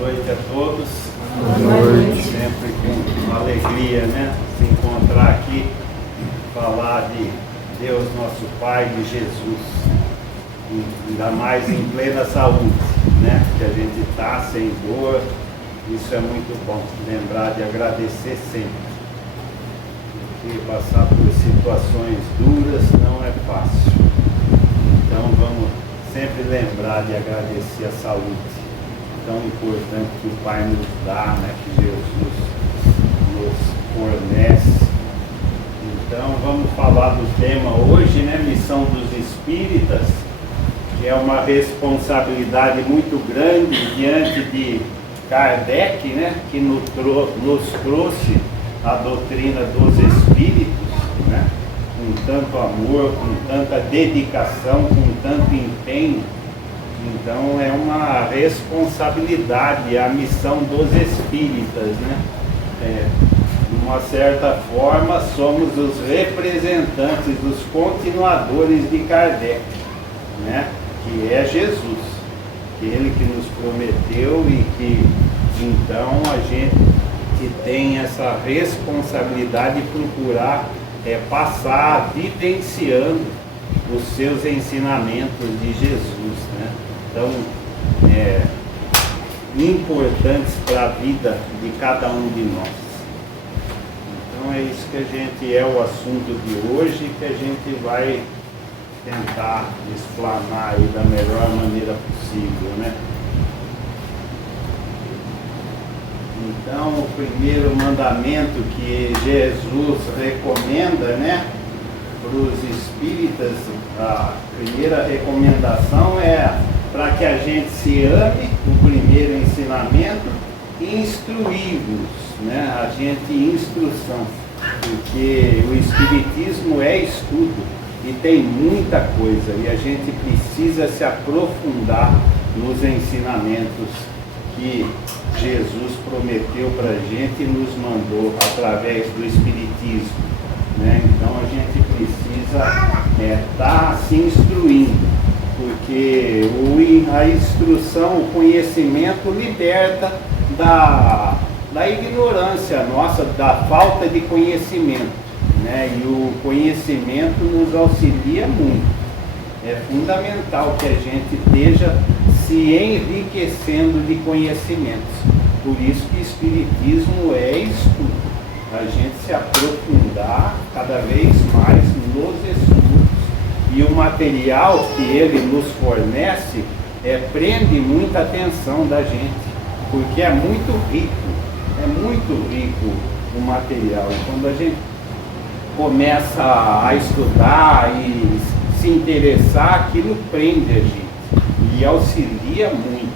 noite a todos. Boa noite. Sempre com uma alegria, né? Se encontrar aqui, falar de Deus nosso Pai, de Jesus. E ainda mais em plena saúde, né? Que a gente está sem dor. Isso é muito bom, lembrar de agradecer sempre. Porque passar por situações duras não é fácil. Então vamos sempre lembrar de agradecer a saúde tão importante que o Pai nos dá, né? Que Jesus nos fornece. Então vamos falar do tema hoje, né? Missão dos Espíritas, que é uma responsabilidade muito grande diante de Kardec, né? Que nos trouxe a doutrina dos Espíritos, né? Com tanto amor, com tanta dedicação, com tanto empenho. Então é uma responsabilidade a missão dos Espíritas, né? De uma certa forma somos os representantes, os continuadores de Kardec, né? Que é Jesus, ele que nos prometeu e que então a gente tem essa responsabilidade de procurar passar vivenciando os seus ensinamentos de Jesus, né? Então, importantes para a vida de cada um de nós. Então é isso que a gente é o assunto de hoje, que a gente vai tentar explanar aí da melhor maneira possível, né? Então, o primeiro mandamento que Jesus recomenda, né, para os espíritas, a primeira recomendação é para que a gente se ame, o primeiro ensinamento, e instruí-vos, né, a gente instrução, porque o Espiritismo é estudo e tem muita coisa e a gente precisa se aprofundar nos ensinamentos que Jesus prometeu para a gente e nos mandou através do Espiritismo, né? Então a gente precisa estar se instruindo, porque a instrução, o conhecimento liberta da ignorância nossa, da falta de conhecimento, né? E o conhecimento nos auxilia muito. É fundamental que a gente esteja se enriquecendo de conhecimentos. Por isso que o Espiritismo é estudo. A gente se aprofundar cada vez mais nos estudos. E o material que ele nos fornece prende muita atenção da gente, porque é muito rico o material. E quando a gente começa a estudar e se interessar, aquilo prende a gente e auxilia muito,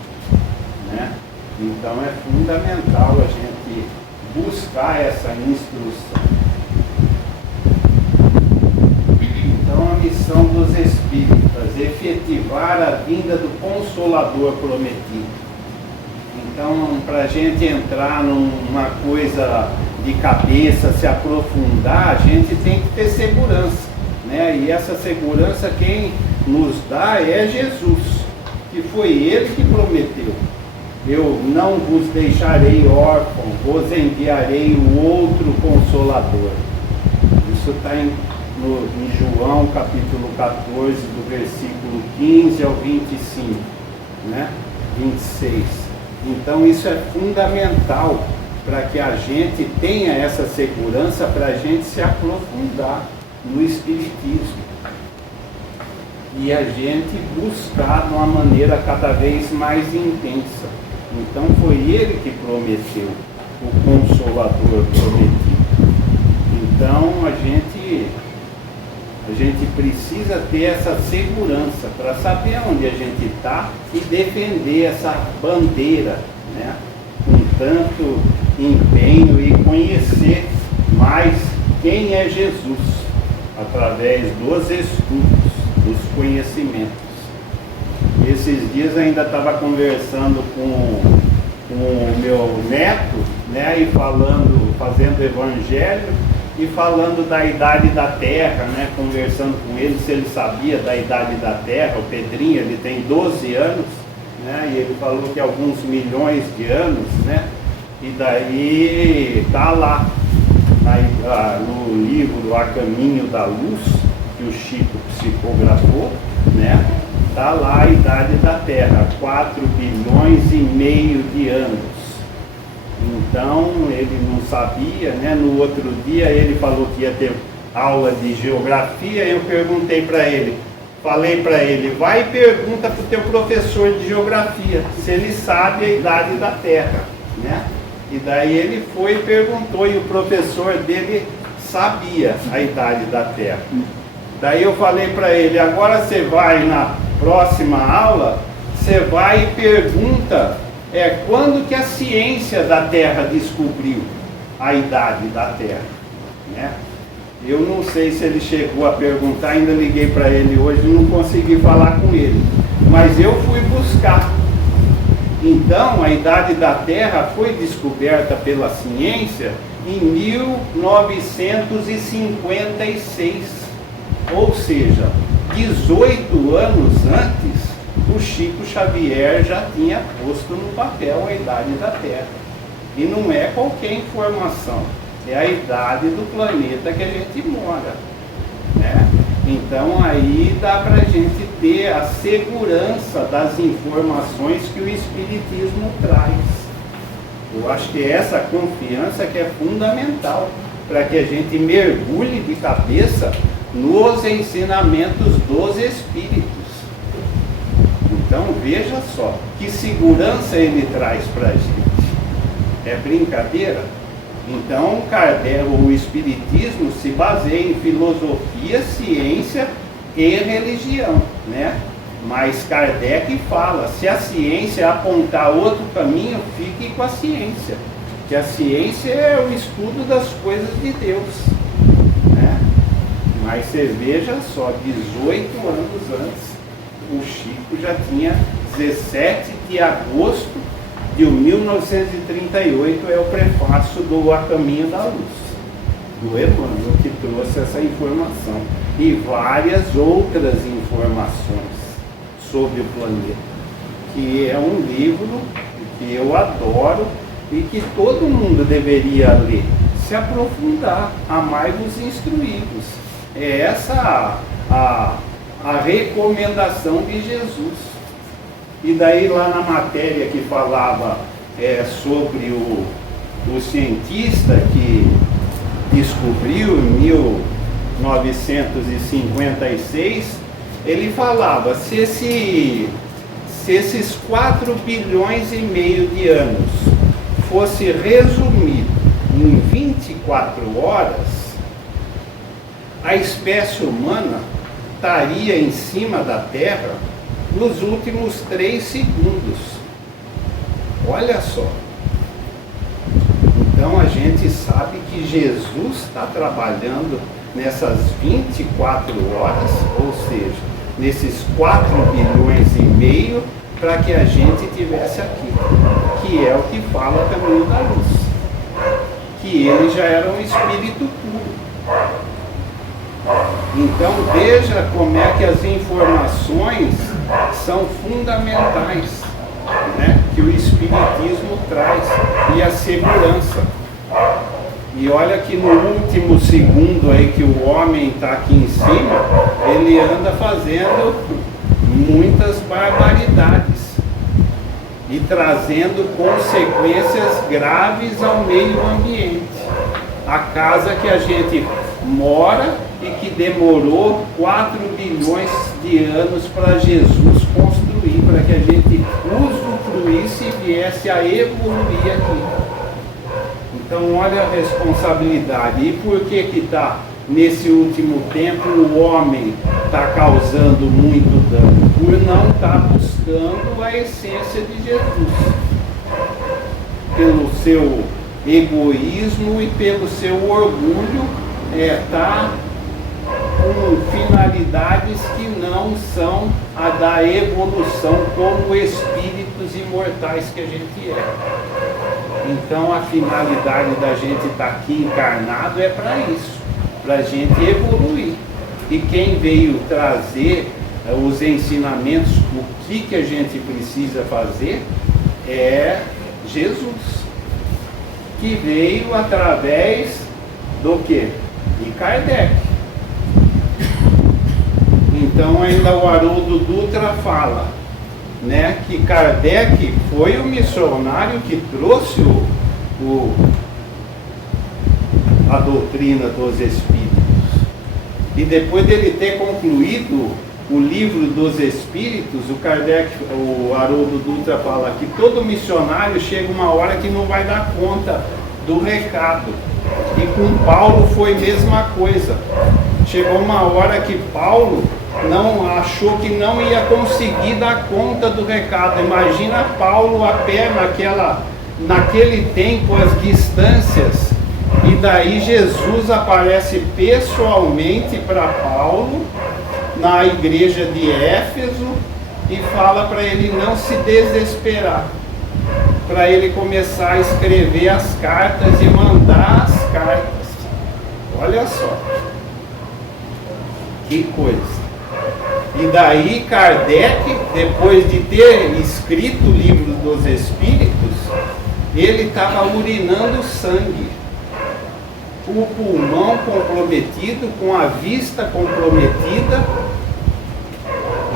né? Então é fundamental a gente buscar essa instrução. Então a missão dos Espíritas, efetivar a vinda do Consolador prometido. Então, para a gente entrar numa coisa de cabeça, se aprofundar, a gente tem que ter segurança, né? E essa segurança quem nos dá é Jesus, que foi ele que prometeu: eu não vos deixarei órfãos, vos enviarei o outro Consolador. Isso está em João capítulo 14, do versículo 15 ao 25, né? 26. Então isso é fundamental para que a gente tenha essa segurança, para a gente se aprofundar no Espiritismo e a gente buscar de uma maneira cada vez mais intensa. Então foi ele que prometeu, o Consolador prometido. Então a gente precisa ter essa segurança para saber onde a gente está e defender essa bandeira, né? Com tanto empenho e conhecer mais quem é Jesus através dos estudos, dos conhecimentos. Esses dias eu ainda estava conversando com o meu neto, né? E fazendo evangelho e falando da idade da Terra, né? Conversando com ele se ele sabia da idade da Terra. O Pedrinho, ele tem 12 anos né? E ele falou que alguns milhões de anos, né? E daí tá lá no livro A Caminho da Luz, que o Chico psicografou, né? Tá lá a idade da Terra, 4 bilhões e meio de anos. Então ele não sabia, né? No outro dia ele falou que ia ter aula de geografia. Eu perguntei para ele, falei para ele, vai e pergunta para o teu professor de geografia se ele sabe a idade da Terra, né? E daí ele foi e perguntou, e o professor dele sabia a idade da Terra. Daí eu falei para ele, agora você vai na próxima aula, você vai e pergunta quando que a ciência da Terra descobriu a idade da Terra, né? Eu não sei se ele chegou a perguntar, ainda liguei para ele hoje e não consegui falar com ele, mas eu fui buscar. Então a idade da Terra foi descoberta pela ciência em 1956, ou seja, 18 anos antes, o Chico Xavier já tinha posto no papel a idade da Terra. E não é qualquer informação, é a idade do planeta que a gente mora, né? Então aí dá para a gente ter a segurança das informações que o Espiritismo traz. Eu acho que essa confiança que é fundamental para que a gente mergulhe de cabeça nos ensinamentos dos Espíritos. Então veja só, que segurança ele traz para a gente. É brincadeira? Então Kardec, o Espiritismo se baseia em filosofia, ciência e religião, né? Mas Kardec fala, se a ciência apontar outro caminho, fique com a ciência, que a ciência é o estudo das coisas de Deus, né? Mas você veja só, 18 anos antes, o Chico já tinha 17 de agosto de 1938, é o prefácio do A Caminho da Luz, do Emmanuel, que trouxe essa informação. E várias outras informações sobre o planeta, que é um livro que eu adoro e que todo mundo deveria ler, se aprofundar, amai os instruídos. É essa a recomendação de Jesus. E daí lá na matéria que falava sobre o cientista que descobriu em 1956, ele falava, se esses 4 bilhões e meio de anos fosse resumido em 24 horas, a espécie humana estaria em cima da Terra nos últimos 3 segundos. Olha só. Então a gente sabe que Jesus está trabalhando nessas 24 horas, ou seja, nesses 4 bilhões e meio, para que a gente estivesse aqui, que é o que fala o Caminho da Luz, que ele já era um espírito puro. Então veja como é que as informações são fundamentais, né, que o Espiritismo traz, e a segurança. E olha que no último segundo aí que o homem está aqui em cima, ele anda fazendo muitas barbaridades e trazendo consequências graves ao meio ambiente. A casa que a gente mora e que demorou 4 bilhões de anos para Jesus construir, para que a gente usufruísse e viesse a evoluir aqui. Então olha a responsabilidade. E por que está nesse último tempo o homem está causando muito dano? Por não estar buscando a essência de Jesus, pelo seu egoísmo e pelo seu orgulho, está com finalidades que não são a da evolução como espíritos imortais que a gente é. Então a finalidade da gente estar aqui encarnado é para isso, para a gente evoluir. E quem veio trazer os ensinamentos, o que a gente precisa fazer, é Jesus, que veio através do quê? De Kardec. Então ainda o Haroldo Dutra fala, né, que Kardec foi o missionário que trouxe a doutrina dos Espíritos. E depois dele ter concluído o livro dos Espíritos, o Haroldo Dutra fala que todo missionário chega uma hora que não vai dar conta do recado. E com Paulo foi a mesma coisa. Chegou uma hora que Paulo não achou que não ia conseguir dar conta do recado. Imagina Paulo a pé naquele tempo, as distâncias. E daí Jesus aparece pessoalmente para Paulo na igreja de Éfeso e fala para ele não se desesperar, para ele começar a escrever as cartas e mandar as cartas. Olha só que coisa. E daí Kardec, depois de ter escrito o livro dos Espíritos, ele estava urinando sangue, o pulmão comprometido, com a vista comprometida.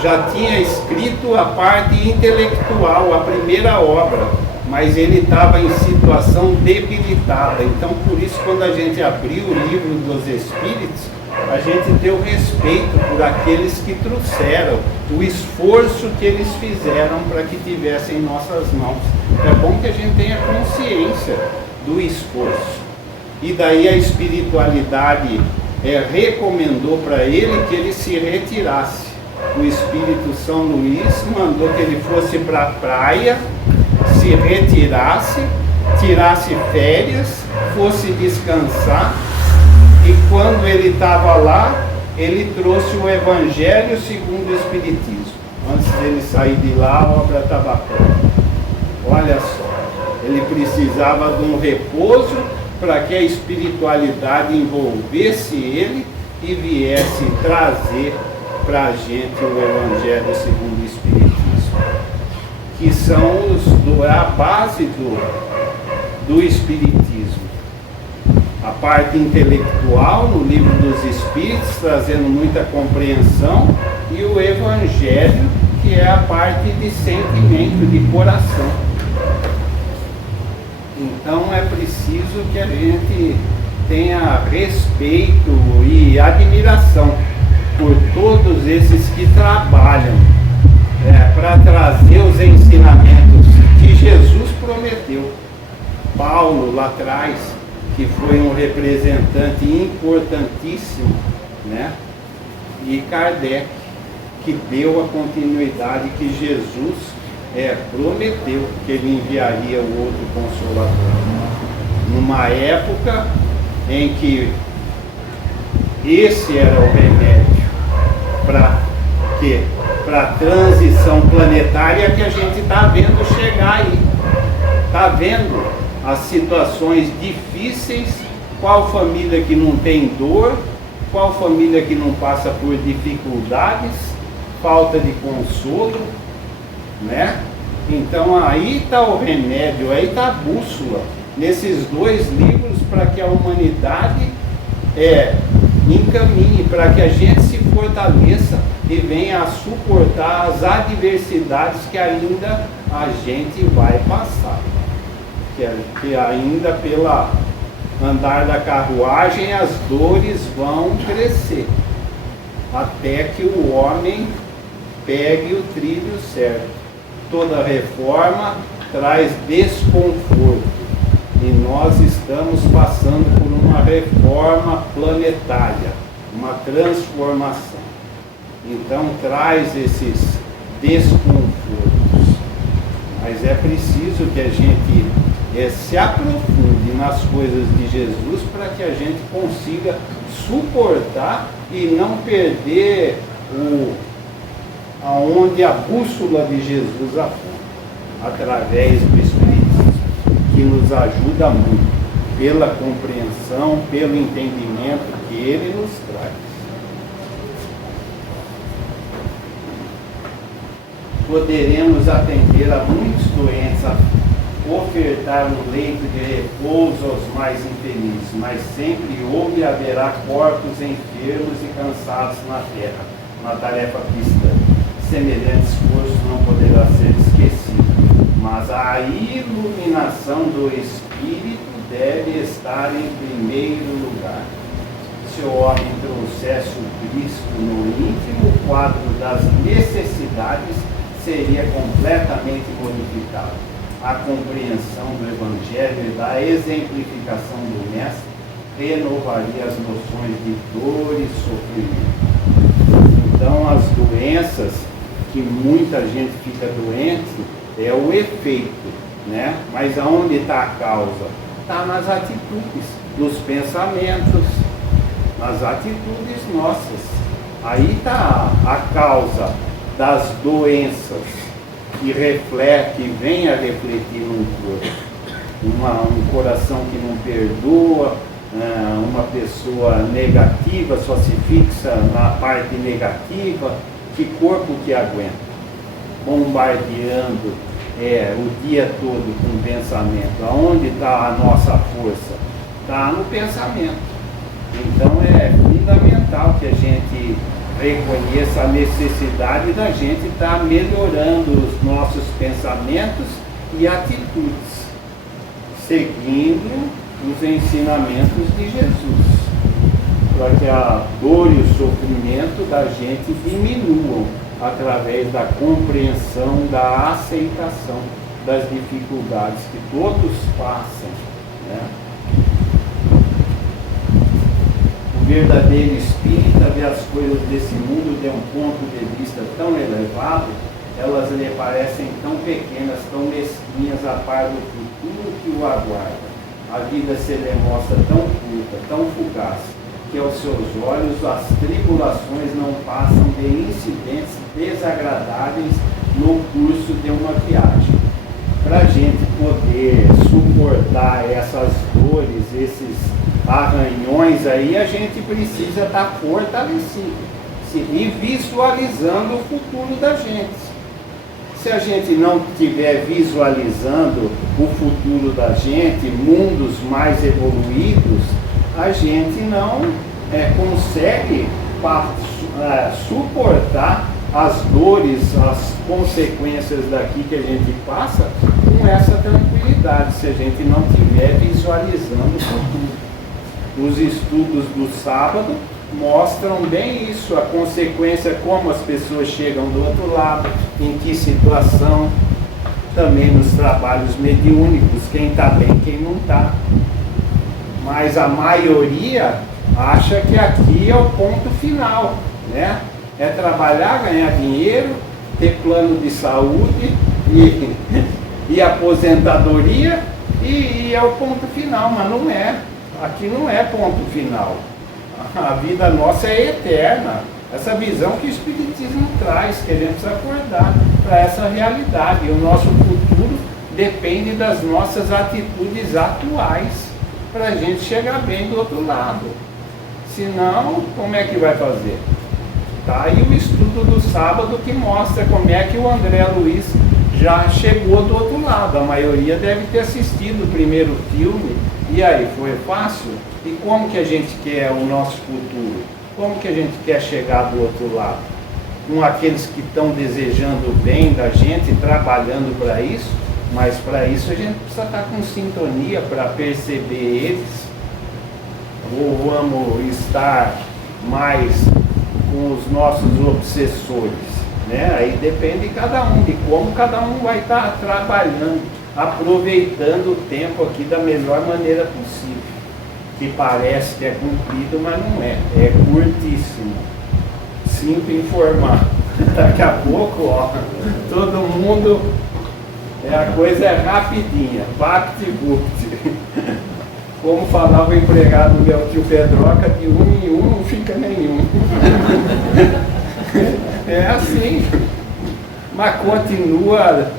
Já tinha escrito a parte intelectual, a primeira obra, mas ele estava em situação debilitada. Então, por isso, quando a gente abriu o livro dos Espíritos, a gente deu respeito por aqueles que trouxeram, o esforço que eles fizeram para que tivessem em nossas mãos. É bom que a gente tenha consciência do esforço. E daí a espiritualidade recomendou para ele que ele se retirasse. O Espírito São Luís mandou que ele fosse para a praia, se retirasse, tirasse férias, fosse descansar. E quando ele estava lá, ele trouxe o Evangelho segundo o Espiritismo. Antes dele sair de lá, a obra estava pronta. Olha só, ele precisava de um repouso para que a espiritualidade envolvesse ele e viesse trazer para a gente o Evangelho segundo o Espiritismo, que são a base do Espiritismo. A parte intelectual no livro dos Espíritos, trazendo muita compreensão, e o Evangelho, que é a parte de sentimento, de coração. Então é preciso que a gente tenha respeito e admiração por todos esses que trabalham para trazer os ensinamentos que Jesus prometeu. Paulo lá atrás, que foi um representante importantíssimo, né? E Kardec, que deu a continuidade que Jesus prometeu, que ele enviaria o outro Consolador. Numa época em que esse era o remédio para quê? Para a transição planetária que a gente está vendo chegar aí. Está vendo as situações difíceis, qual família que não tem dor, qual família que não passa por dificuldades, falta de consolo, né? Então aí está o remédio, aí está a bússola, nesses dois livros, para que a humanidade encaminhe, para que a gente se fortaleça e venha a suportar as adversidades que ainda a gente vai passar. Que ainda pela andar da carruagem as dores vão crescer, até que o homem pegue o trilho certo. Toda reforma traz desconforto, e nós estamos passando por uma reforma planetária, uma transformação. Então traz esses desconfortos, mas é preciso que a gente se aprofunde nas coisas de Jesus, para que a gente consiga suportar e não perder aonde a bússola de Jesus aponta, através do Espiritismo, que nos ajuda muito, pela compreensão, pelo entendimento que ele nos traz. poderemos atender a muitos doentes, a ofertar um leito de repouso aos mais infelizes, mas sempre houve e haverá corpos enfermos e cansados na terra, uma tarefa cristã. Semelhante esforço não poderá ser esquecido, mas a iluminação do Espírito deve estar em primeiro lugar. Se o homem trouxesse o Cristo no íntimo, o quadro das necessidades seria completamente modificado. A compreensão do Evangelho e da exemplificação do Mestre renovaria as noções de dor e sofrimento. Então, as doenças que muita gente fica doente é o efeito, né? Mas aonde está a causa? Está nas atitudes, nos pensamentos, nas atitudes nossas. Aí está a causa das doenças que reflete, que vem a refletir num corpo. Um coração que não perdoa, uma pessoa negativa, só se fixa na parte negativa. Que corpo que aguenta? Bombardeando o dia todo com pensamento. Aonde está a nossa força? Está no pensamento. Então é fundamental que a gente reconheça a necessidade da gente estar melhorando os nossos pensamentos e atitudes, seguindo os ensinamentos de Jesus, para que a dor e o sofrimento da gente diminuam através da compreensão, da aceitação das dificuldades que todos passam, né? O verdadeiro espírita vê as coisas desse mundo de um ponto de vista tão elevado, elas lhe parecem tão pequenas, tão mesquinhas a par do futuro que o aguarda. A vida se lhe mostra tão curta, tão fugaz, que aos seus olhos as tribulações não passam de incidentes desagradáveis no curso de uma viagem. Para a gente poder suportar essas dores, esses arranhões aí, a gente precisa estar fortalecido e visualizando o futuro da gente. Se a gente não estiver visualizando o futuro da gente, mundos mais evoluídos, a gente não consegue suportar as dores, as consequências daqui que a gente passa com essa tranquilidade, se a gente não estiver visualizando o futuro. Os estudos do sábado mostram bem isso, a consequência, como as pessoas chegam do outro lado, em que situação, também nos trabalhos mediúnicos, quem está bem, quem não está. Mas a maioria acha que aqui é o ponto final, né? É trabalhar, ganhar dinheiro, ter plano de saúde e aposentadoria e é o ponto final, mas não é. Aqui não é ponto final. A vida nossa é eterna. Essa visão que o Espiritismo traz, que a gente precisa acordar para essa realidade. E o nosso futuro depende das nossas atitudes atuais para a gente chegar bem do outro lado. Senão, como é que vai fazer? Tá aí o estudo do sábado que mostra como é que o André Luiz já chegou do outro lado. A maioria deve ter assistido o primeiro filme. E aí, foi fácil? E como que a gente quer o nosso futuro? Como que a gente quer chegar do outro lado? Com aqueles que estão desejando o bem da gente, trabalhando para isso, mas para isso a gente precisa estar com sintonia para perceber eles. Ou vamos estar mais com os nossos obsessores, né? Aí depende de cada um, de como cada um vai estar trabalhando, aproveitando o tempo aqui da melhor maneira possível. Que parece que é cumprido, mas não é. É curtíssimo. Sinto informar. Daqui a pouco, ó, todo mundo, a coisa é rapidinha. Vapt-vupt. Como falava o empregado meu tio Pedroca, de um em um não fica nenhum. É assim. Mas continua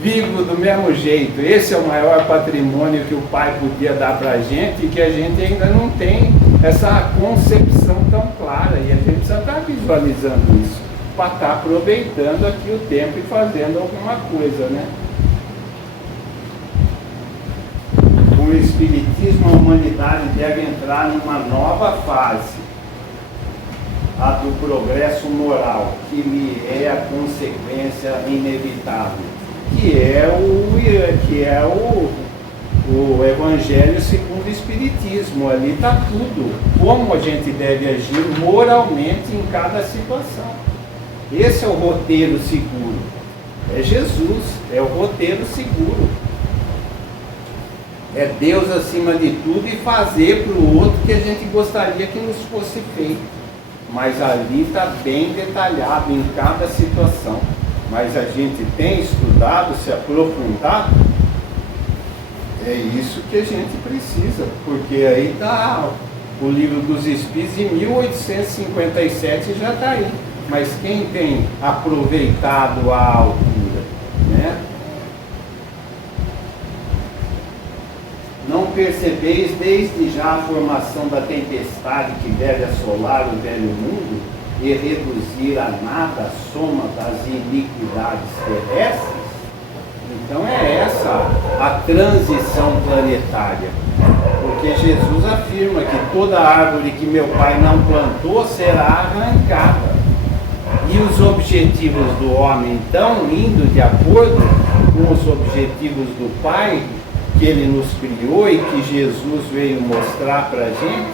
vivo do mesmo jeito. Esse é o maior patrimônio que o Pai podia dar para a gente e que a gente ainda não tem essa concepção tão clara. E a gente precisa estar visualizando isso. para estar aproveitando aqui o tempo e fazendo alguma coisa, né? Com o Espiritismo, a humanidade deve entrar numa nova fase, a do progresso moral, que lhe é a consequência inevitável, que é o Evangelho segundo o Espiritismo. Ali está tudo, como a gente deve agir moralmente em cada situação. Esse é o roteiro seguro, é Jesus, é o roteiro seguro. É Deus acima de tudo e fazer para o outro que a gente gostaria que nos fosse feito. Mas ali está bem detalhado em cada situação. Mas a gente tem estudado, se aprofundado. É isso que a gente precisa, porque aí está o Livro dos Espíritos de 1857 já está aí. Mas quem tem aproveitado a altura, né? Não percebeis desde já a formação da tempestade que deve assolar o velho mundo e reduzir a nada a soma das iniquidades terrestres? Então é essa a transição planetária, porque Jesus afirma que toda árvore que meu Pai não plantou será arrancada. E os objetivos do homem estão indo de acordo com os objetivos do Pai, que Ele nos criou e que Jesus veio mostrar para a gente.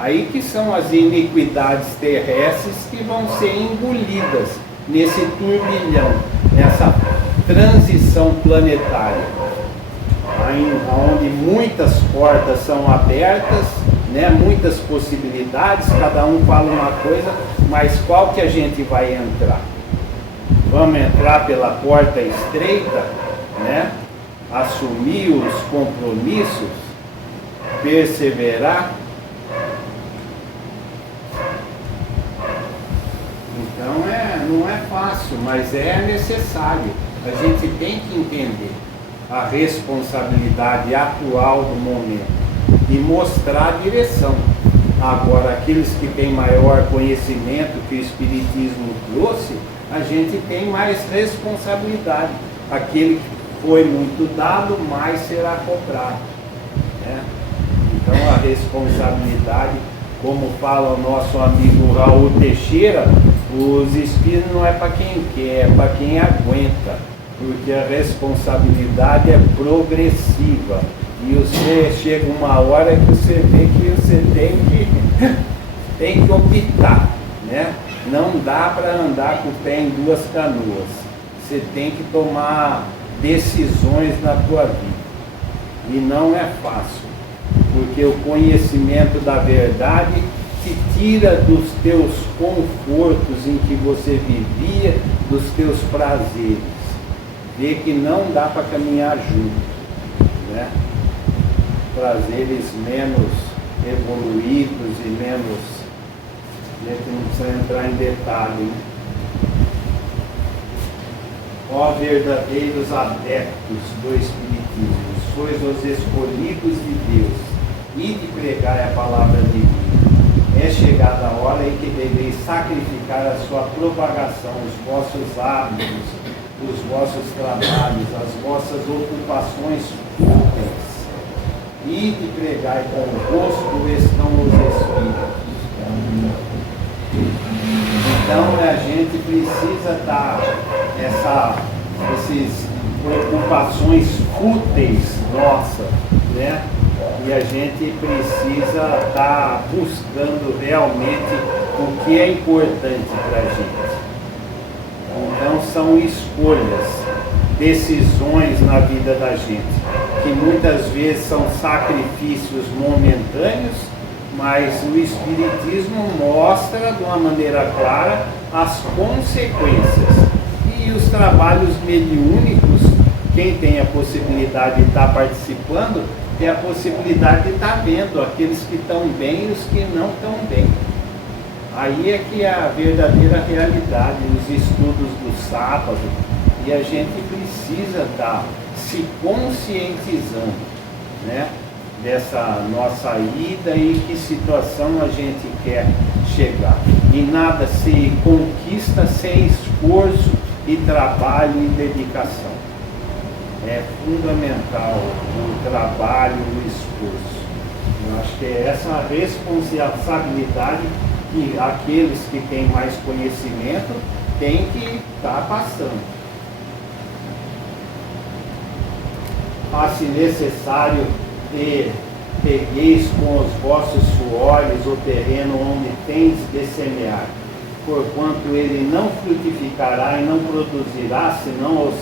Aí que são as iniquidades terrestres que vão ser engolidas nesse turbilhão, nessa transição planetária, onde muitas portas são abertas, né, muitas possibilidades, cada um fala uma coisa, mas qual que a gente vai entrar? Vamos entrar pela porta estreita, né? Assumir os compromissos, perseverar. Então não é fácil, mas é necessário. A gente tem que entender a responsabilidade atual do momento e mostrar a direção. Agora, aqueles que têm maior conhecimento que o Espiritismo trouxe, a gente tem mais responsabilidade. Aquele que foi muito dado, mais será cobrado, né? Então a responsabilidade, como fala o nosso amigo Raul Teixeira, os espíritos não é para quem quer, é para quem aguenta, porque a responsabilidade é progressiva. E você chega uma hora que você vê que você tem que optar, né? Não dá para andar com o pé em duas canoas. Você tem que tomar decisões na tua vida. E não é fácil, porque o conhecimento da verdade te tira dos teus confortos em que você vivia, dos teus prazeres. Vê que não dá para caminhar junto, né? Prazeres menos evoluídos e menos... A gente não precisa entrar em detalhe, né? Ó verdadeiros adeptos do Espiritismo, sois os escolhidos de Deus, e de pregar a palavra divina. É chegada a hora em que deveis sacrificar a sua propagação, os vossos hábitos, os vossos trabalhos, as vossas ocupações fúteis, e de pregar convosco estão os Espíritos. Então a gente precisa dar essas preocupações fúteis nossas, né? E a gente precisa estar buscando realmente o que é importante para a gente. Então são escolhas, decisões na vida da gente, que muitas vezes são sacrifícios momentâneos, mas o Espiritismo mostra de uma maneira clara as consequências. E os trabalhos mediúnicos, quem tem a possibilidade de estar participando, tem a possibilidade de estar vendo aqueles que estão bem e os que não estão bem. Aí é que é a verdadeira realidade, os estudos do sábado, e a gente precisa estar se conscientizando, né, dessa nossa ida e que situação a gente quer chegar. E nada se conquista sem esforço e trabalho e dedicação. É fundamental o trabalho e o esforço. Eu acho que é essa responsabilidade que aqueles que têm mais conhecimento têm que estar passando. Faz-se necessário que pegueis com os vossos suores o terreno onde tens de semear, porquanto ele não frutificará e não produzirá, senão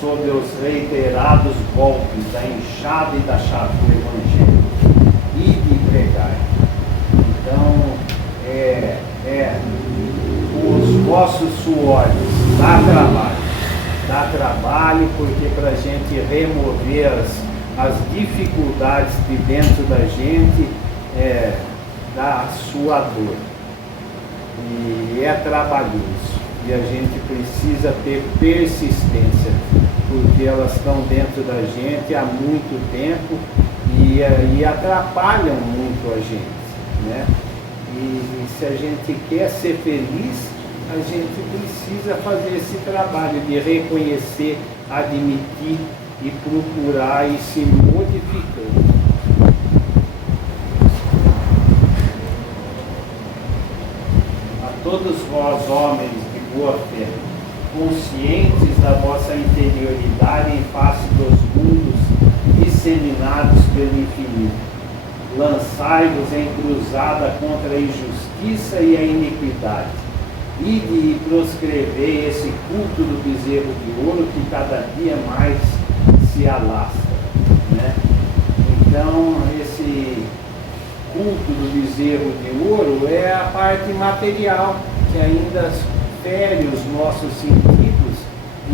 sob os reiterados golpes da enxada e da chave do Evangelho, e de pregar. Então, os vossos suores dá trabalho, porque para a gente remover as dificuldades de dentro da gente, dá a sua dor. E é trabalhoso. E a gente precisa ter persistência, porque elas estão dentro da gente há muito tempo e atrapalham muito a gente, né? E se a gente quer ser feliz, a gente precisa fazer esse trabalho de reconhecer, admitir e procurar ir se modificando. A todos vós, homens de boa fé, conscientes da vossa interioridade em face dos mundos disseminados pelo infinito, lançai-vos em cruzada contra a injustiça e a iniquidade, e proscrevei esse culto do bezerro de ouro que cada dia mais se alastra, né? Então, esse culto do bezerro de ouro é a parte material que ainda fere os nossos sentidos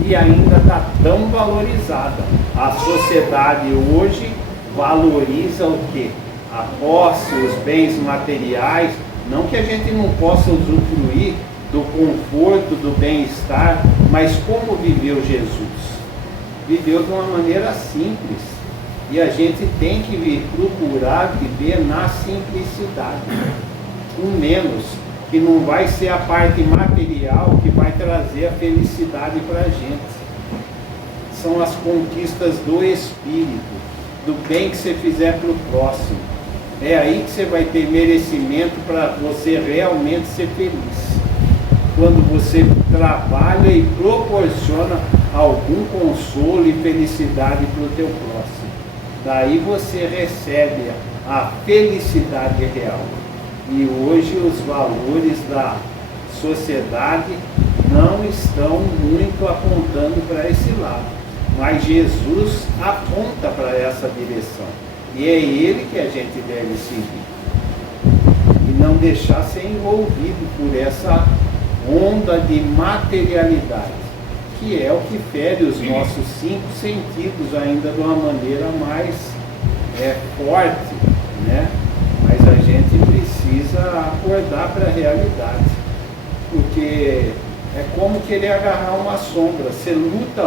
e ainda está tão valorizada. A sociedade hoje valoriza o quê? A posse, os bens materiais. Não que a gente não possa usufruir do conforto, do bem-estar, mas como viveu Jesus? Viveu de uma maneira simples. E a gente tem que procurar viver na simplicidade, com menos, que não vai ser a parte material que vai trazer a felicidade para a gente. São as conquistas do espírito, do bem que você fizer para o próximo. É aí que você vai ter merecimento para você realmente ser feliz. Quando você trabalha e proporciona algum consolo e felicidade para o teu próximo. Daí você recebe a felicidade real. E hoje os valores da sociedade não estão muito apontando para esse lado. Mas Jesus aponta para essa direção. E é Ele que a gente deve seguir. E não deixar ser envolvido por essa onda de materialidade, que é o que fere os nossos 5 sentidos ainda de uma maneira mais forte, né? Mas a gente precisa acordar para a realidade, porque é como querer agarrar uma sombra. Você luta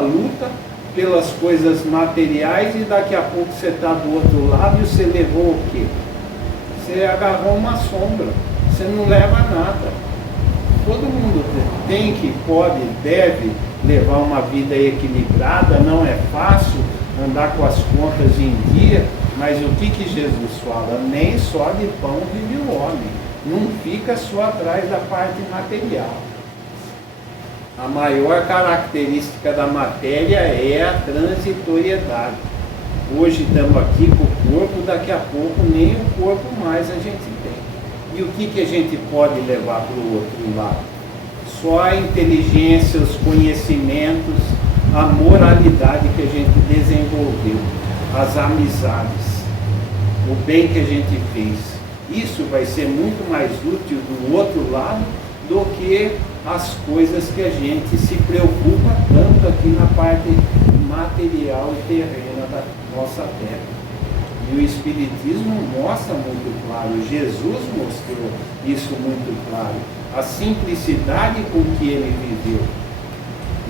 pelas coisas materiais e daqui a pouco você está do outro lado e você levou o quê? Você agarrou uma sombra, você não leva nada. Todo mundo tem que, pode, deve levar uma vida equilibrada, não é fácil andar com as contas em dia, mas o que Jesus fala? Nem só de pão vive o homem, não fica só atrás da parte material. A maior característica da matéria é a transitoriedade. Hoje estamos aqui com o corpo, daqui a pouco nem o corpo mais a gente tem. E o que a gente pode levar para o outro lado? Só a inteligência, os conhecimentos, a moralidade que a gente desenvolveu, as amizades, o bem que a gente fez. Isso vai ser muito mais útil do outro lado do que as coisas que a gente se preocupa tanto aqui na parte material e terrena da nossa terra. E o Espiritismo mostra muito claro, Jesus mostrou isso muito claro, a simplicidade com que ele viveu.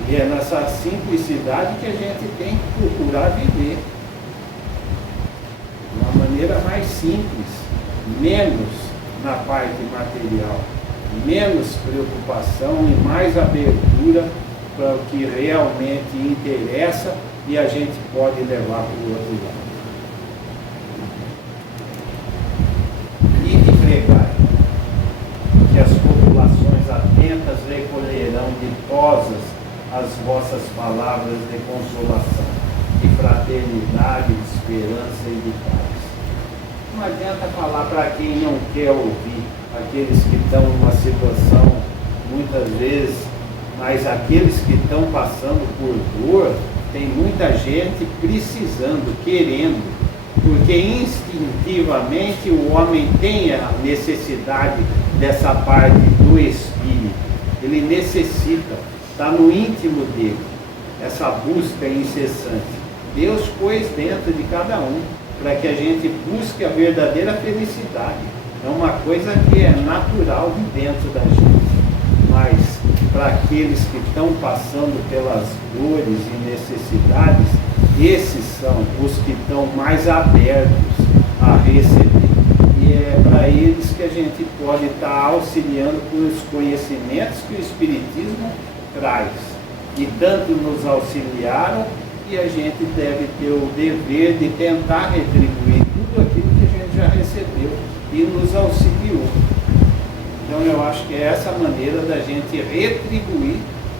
E é nessa simplicidade que a gente tem que procurar viver. De uma maneira mais simples, menos na parte material, menos preocupação e mais abertura para o que realmente interessa e a gente pode levar para o outro lado. E de pregar, que as populações atentas recolherão ditosas as vossas palavras de consolação, de fraternidade, de esperança e de paz. Não adianta falar para quem não quer ouvir, aqueles que estão numa situação, muitas vezes, mas aqueles que estão passando por dor, tem muita gente precisando, querendo, porque instintivamente o homem tem a necessidade dessa parte do espírito, ele necessita, está no íntimo dele, essa busca incessante. Deus pôs dentro de cada um, para que a gente busque a verdadeira felicidade. É uma coisa que é natural de dentro da gente, mas para aqueles que estão passando pelas dores e necessidades, esses são os que estão mais abertos a receber. E é para eles que a gente pode estar auxiliando com os conhecimentos que o Espiritismo traz. E tanto nos auxiliaram, e a gente deve ter o dever de tentar retribuir tudo aquilo que a gente já recebeu e nos auxiliou. Então eu acho que é essa maneira da gente retribuir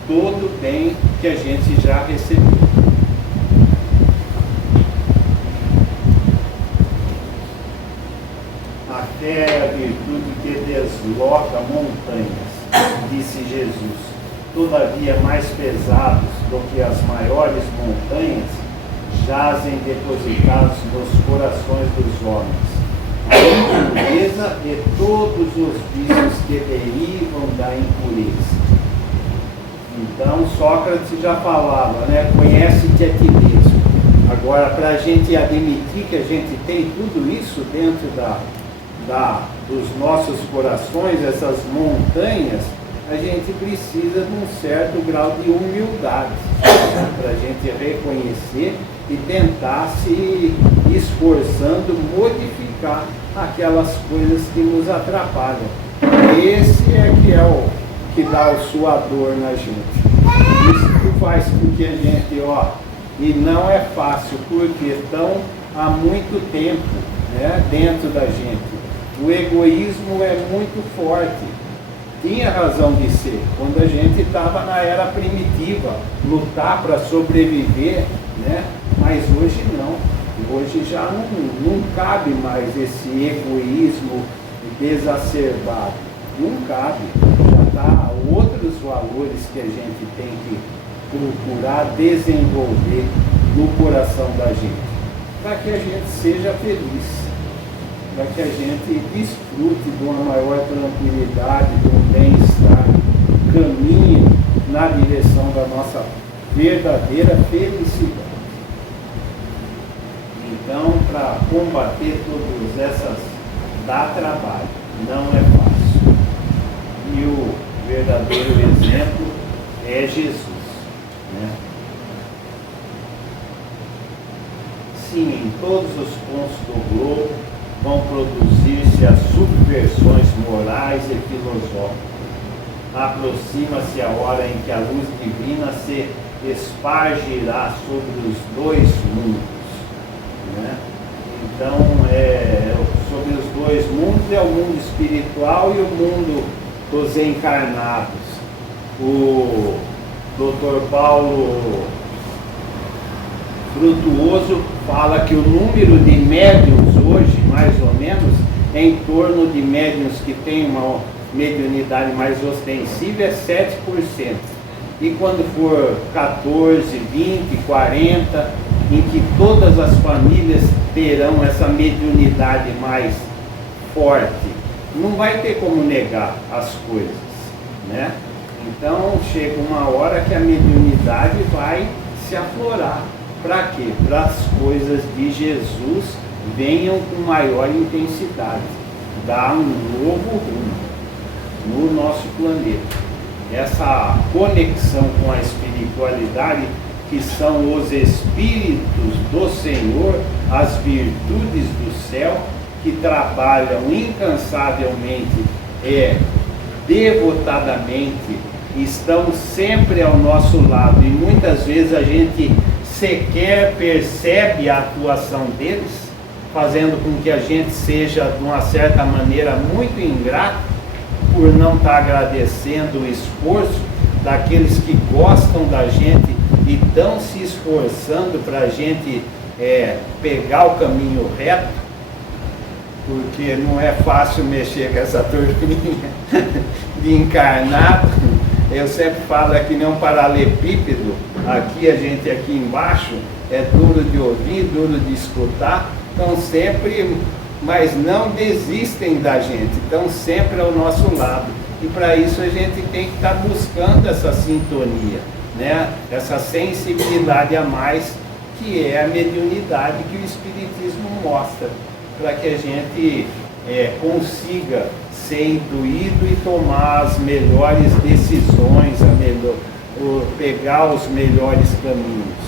todo o bem que a gente já recebeu. Até a virtude que desloca montanhas, disse Jesus. Todavia, mais pesados do que as maiores montanhas, jazem depositados nos corações dos homens a impureza e todos os vícios que derivam da impureza. Então, Sócrates já falava, né? Conhece-te a ti mesmo. Agora, para a gente admitir que a gente tem tudo isso dentro dos nossos corações, essas montanhas, a gente precisa de um certo grau de humildade, para a gente reconhecer e tentar se esforçando modificar aquelas coisas que nos atrapalham. Esse é o que dá o suador na gente. Isso que faz com que a gente, e não é fácil, porque estão há muito tempo, né, dentro da gente. O egoísmo é muito forte. Tinha razão de ser, quando a gente estava na era primitiva, lutar para sobreviver, né? Mas hoje não. Hoje já não cabe mais esse egoísmo desacerbado. Não cabe. Já está outros valores que a gente tem que procurar desenvolver no coração da gente, para que a gente seja feliz, para que a gente desfrute de uma maior tranquilidade, de um bem-estar, caminhe na direção da nossa verdadeira felicidade. Então, para combater todas essas, dá trabalho, não é fácil. E o verdadeiro exemplo é Jesus, né? Sim, em todos os pontos do globo vão produzir-se as subversões morais e filosóficas. Aproxima-se a hora em que a luz divina se espargirá sobre os dois mundos, né? Então, sobre os dois mundos é o mundo espiritual e o mundo dos encarnados. O Dr. Paulo Frutuoso fala que o número de médiuns hoje, mais ou menos, é em torno de médiuns que têm uma mediunidade mais ostensiva, é 7%. E quando for 14, 20, 40, em que todas as famílias terão essa mediunidade mais forte, não vai ter como negar as coisas, né? Então chega uma hora que a mediunidade vai se aflorar. Para quê? Para as coisas de Jesus venham com maior intensidade, dar um novo rumo no nosso planeta. Essa conexão com a espiritualidade, que são os espíritos do Senhor, as virtudes do céu, que trabalham incansavelmente, devotadamente, estão sempre ao nosso lado, e muitas vezes a gente sequer percebe a atuação deles, fazendo com que a gente seja, de uma certa maneira, muito ingrato por não estar agradecendo o esforço daqueles que gostam da gente e estão se esforçando para a gente pegar o caminho reto, porque não é fácil mexer com essa turminha de encarnado. Eu sempre falo que nem um paralelepípedo, aqui embaixo, é duro de ouvir, duro de escutar, estão sempre, mas não desistem da gente, estão sempre ao nosso lado. E para isso a gente tem que estar buscando essa sintonia, né? Essa sensibilidade a mais, que é a mediunidade que o Espiritismo mostra, para que a gente consiga ser intuído e tomar as melhores decisões, pegar os melhores caminhos,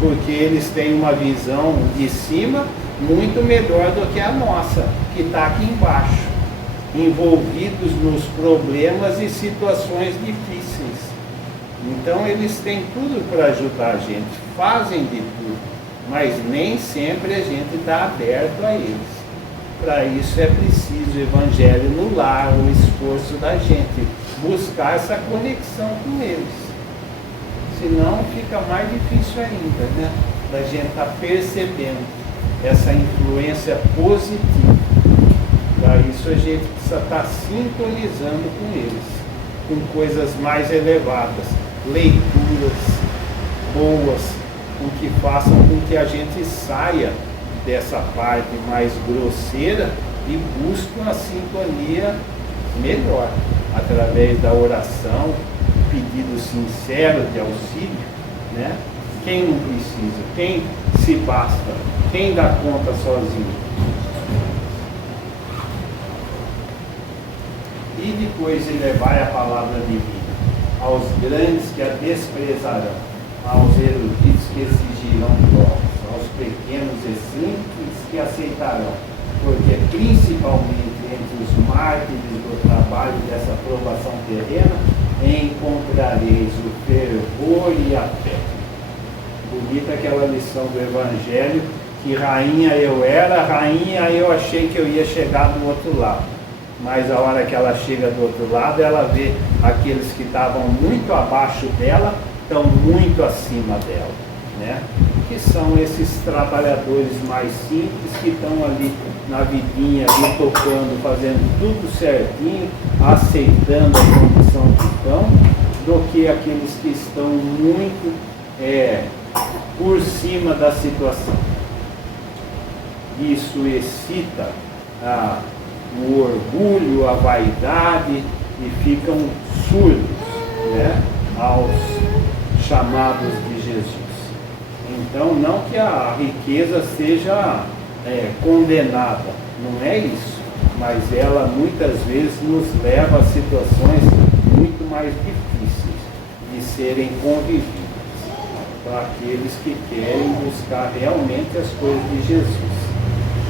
porque eles têm uma visão de cima muito melhor do que a nossa, que está aqui embaixo, envolvidos nos problemas e situações difíceis. Então eles têm tudo para ajudar a gente, fazem de tudo, mas nem sempre a gente está aberto a eles. Para isso é preciso o Evangelho no lar, o esforço da gente, buscar essa conexão com eles. Senão fica mais difícil ainda, né? Da gente estar percebendo essa influência positiva. Para isso a gente precisa estar sintonizando com eles, com coisas mais elevadas, leituras boas, com que façam com que a gente saia dessa parte mais grosseira e busque uma sintonia melhor, através da oração, pedido sincero de auxílio, né? Quem não precisa, quem se basta, quem dá conta sozinho. E depois elevai a palavra divina aos grandes que a desprezarão, aos eruditos que exigirão provas, aos pequenos e simples que aceitarão, porque principalmente entre os mártires do trabalho dessa provação terrena encontrareis o fervor e a fé. Bonita aquela lição do Evangelho, que rainha eu era, rainha eu achei que eu ia chegar do outro lado. Mas a hora que ela chega do outro lado, ela vê aqueles que estavam muito abaixo dela, estão muito acima dela, né? Que são esses trabalhadores mais simples, que estão ali na vidinha, ali tocando, fazendo tudo certinho, aceitando a condição que estão, do que aqueles que estão muito por cima da situação. Isso excita o orgulho, a vaidade, e ficam surdos, né, aos chamados de Jesus. Então, não que a riqueza seja condenada, não é isso, mas ela muitas vezes nos leva a situações muito mais difíceis de serem convividas para aqueles que querem buscar realmente as coisas de Jesus.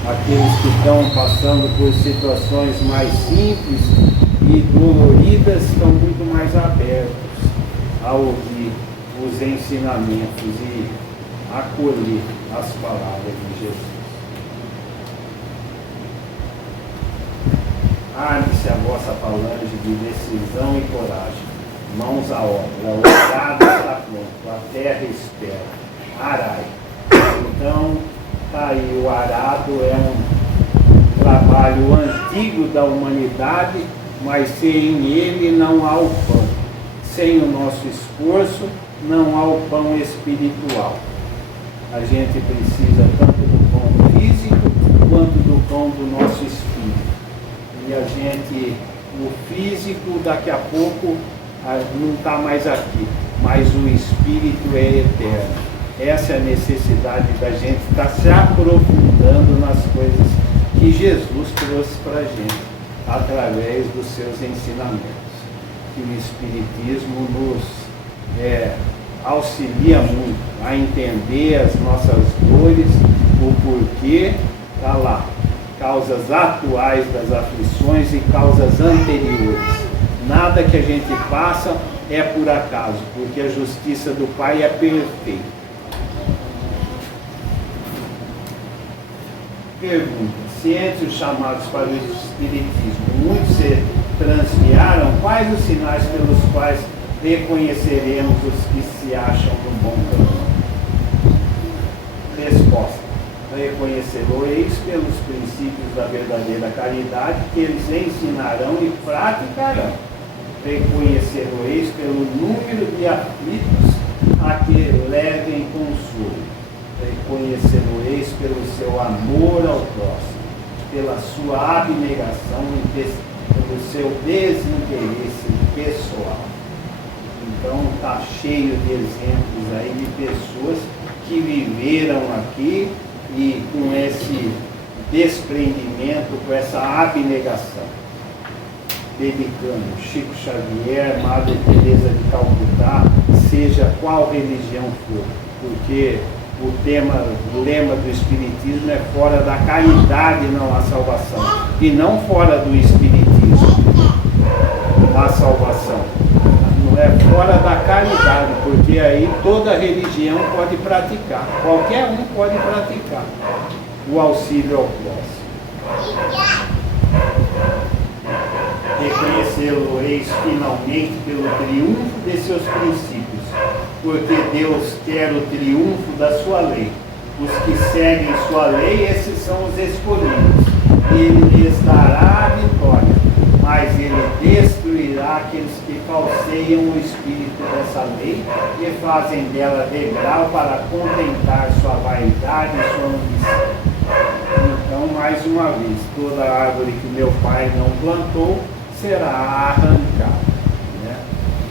Aqueles que estão passando por situações mais simples e doloridas estão muito mais abertos a ouvir os ensinamentos e acolher as palavras de Jesus. Arme-se a vossa falange de decisão e coragem, mãos à obra, o arado está pronto, a terra espera, arai. Então, tá aí, o arado é um trabalho antigo da humanidade, mas sem ele não há o pão. Sem o nosso esforço, não há o pão espiritual. A gente precisa tanto do pão físico, quanto do pão do nosso espírito. E a gente, o físico, daqui a pouco, não está mais aqui, mas o espírito é eterno. Essa é a necessidade da gente estar se aprofundando nas coisas que Jesus trouxe para a gente, através dos seus ensinamentos. Que o Espiritismo nos auxilia muito a entender as nossas dores, o porquê está lá. causas atuais das aflições e causas anteriores. Nada que a gente passa é por acaso, porque a justiça do Pai é perfeita. Pergunta: se entre os chamados para o Espiritismo muitos se transviaram, quais os sinais pelos quais reconheceremos os que se acham no bom caminho? Resposta: reconhecereis pelos princípios da verdadeira caridade que eles ensinarão e praticarão. Reconhecereis pelo número de aflitos a que levem consolo. Reconhecereis pelo seu amor ao próximo, pela sua abnegação e pelo seu desinteresse pessoal. Então está cheio de exemplos aí de pessoas que viveram aqui e com esse desprendimento, com essa abnegação, dedicando Chico Xavier, Madre Teresa de Calcutá, seja qual religião for, porque o lema do Espiritismo é fora da caridade não há salvação, e não fora do Espiritismo há salvação. Não é fora da caridade, porque aí toda religião pode praticar, qualquer um pode praticar o auxílio ao próximo. Reconhecê-lo-eis finalmente pelo triunfo de seus princípios, porque Deus quer o triunfo da sua lei. Os que seguem sua lei, esses são os escolhidos. Ele lhes dará a vitória, mas ele destruirá aqueles que falseiam o espírito dessa lei e fazem dela degrau para contentar sua vaidade e sua ambição. Então, mais uma vez, toda árvore que meu pai não plantou será arrancada, né?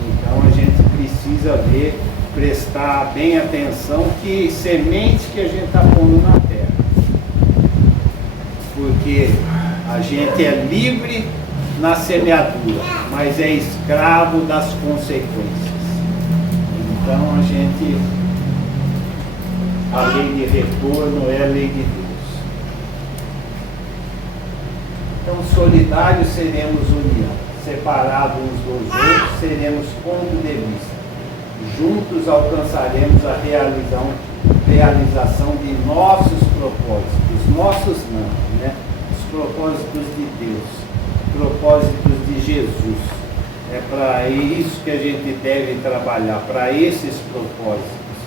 Então a gente precisa ver, prestar bem atenção que semente que a gente está pondo na terra, porque a gente é livre na semeadura, mas é escravo das consequências. Então a lei de retorno é a lei de Deus. Então, solidários seremos união, separados uns dos outros seremos ponto de vista. Juntos alcançaremos a realização de nossos propósitos, nossos não, né? Os propósitos de Deus, propósitos de Jesus. É para isso que a gente deve trabalhar, para esses propósitos,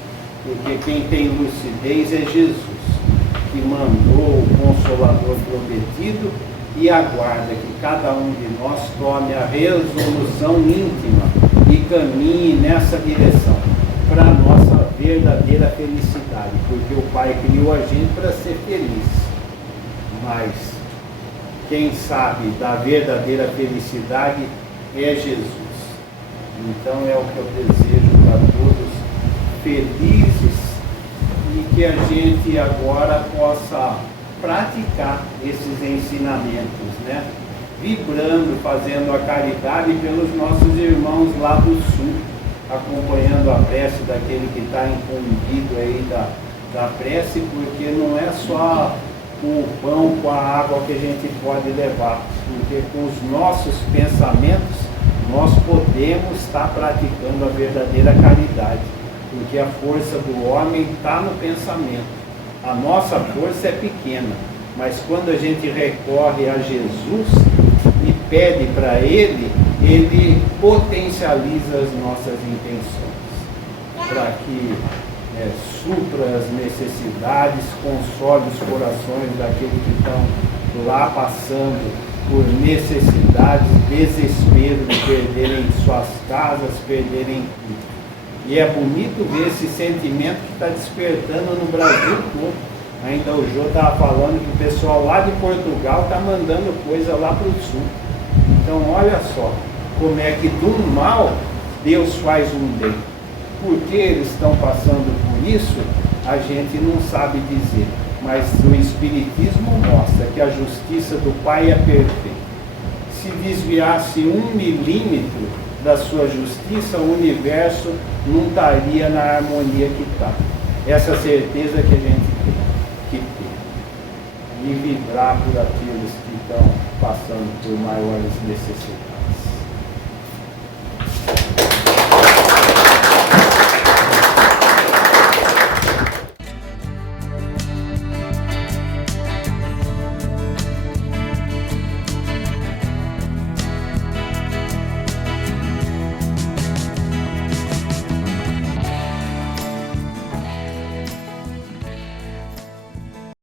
porque quem tem lucidez é Jesus, que mandou o Consolador prometido e aguarda que cada um de nós tome a resolução íntima e caminhe nessa direção para a nossa verdadeira felicidade, porque o Pai criou a gente para ser feliz, mas quem sabe da verdadeira felicidade é Jesus. Então é o que eu desejo para todos, felizes, e que a gente agora possa praticar esses ensinamentos, né? Vibrando, fazendo a caridade pelos nossos irmãos lá do sul, acompanhando a prece daquele que está incumbido aí da prece, porque não é só o pão com a água que a gente pode levar, porque com os nossos pensamentos nós podemos estar praticando a verdadeira caridade, porque a força do homem está no pensamento. A nossa força é pequena, mas quando a gente recorre a Jesus e pede para Ele, Ele potencializa as nossas intenções, para que supra as necessidades, console os corações daqueles que estão lá passando por necessidades, desespero de perderem suas casas, perderem tudo. E é bonito ver esse sentimento que está despertando no Brasil todo. Ainda o Jô estava falando que o pessoal lá de Portugal está mandando coisa lá para o sul. Então olha só, como é que do mal Deus faz um bem. Por que eles estão passando por isso, a gente não sabe dizer. Mas o Espiritismo mostra que a justiça do Pai é perfeita. Se desviasse 1 milímetro da sua justiça, o universo não estaria na harmonia que está. Essa certeza que a gente tem que ter. e vibrar por aqueles que estão passando por maiores necessidades.